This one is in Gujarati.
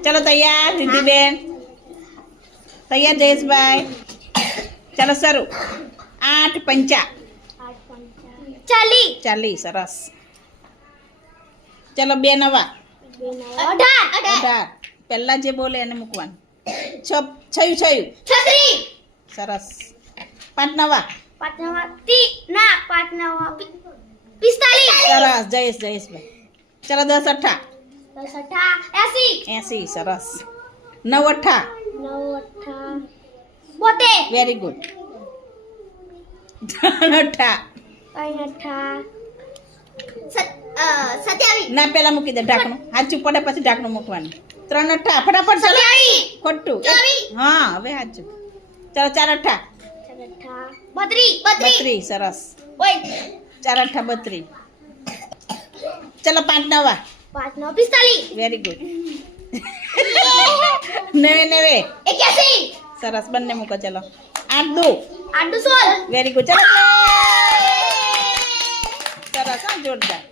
ચલો તૈયાર રિદ્ધિબેન, તૈયાર જયેશભાઈ, ચાલો શરૂ. 8 પંચા 40, સરસ. ચલો 2 નવા 18, પહેલા જે બોલે એને મૂકવાનું. 6 છયું, સરસ. 5 નવા 45, સરસ. જયેશભાઈ, ચલો 10 અઠ્ઠા 80, સરસ. 9 અઠ્ઠા 72, વેરી ગુડ. 3 અઠ્ઠા ના, પેલા મૂકી દે ઢાંકણું, હાચું પડે પછી ઢાંકણું મૂકવાનું. 3 અઠ્ઠા ફટાફટ, ચાલો. ખોટું, હા હવે હાચું. ચાલો 4 અઠ્ઠા 32, સરસ. 4 અઠ્ઠા 32. ચલો 5 નવા 45, વેરી ગુડ. 90, સરસ. બંને મૂકો, ચલો. 8 દુ 16, વેરી ગુડ. ચલો સરસ, હા જોરદાર.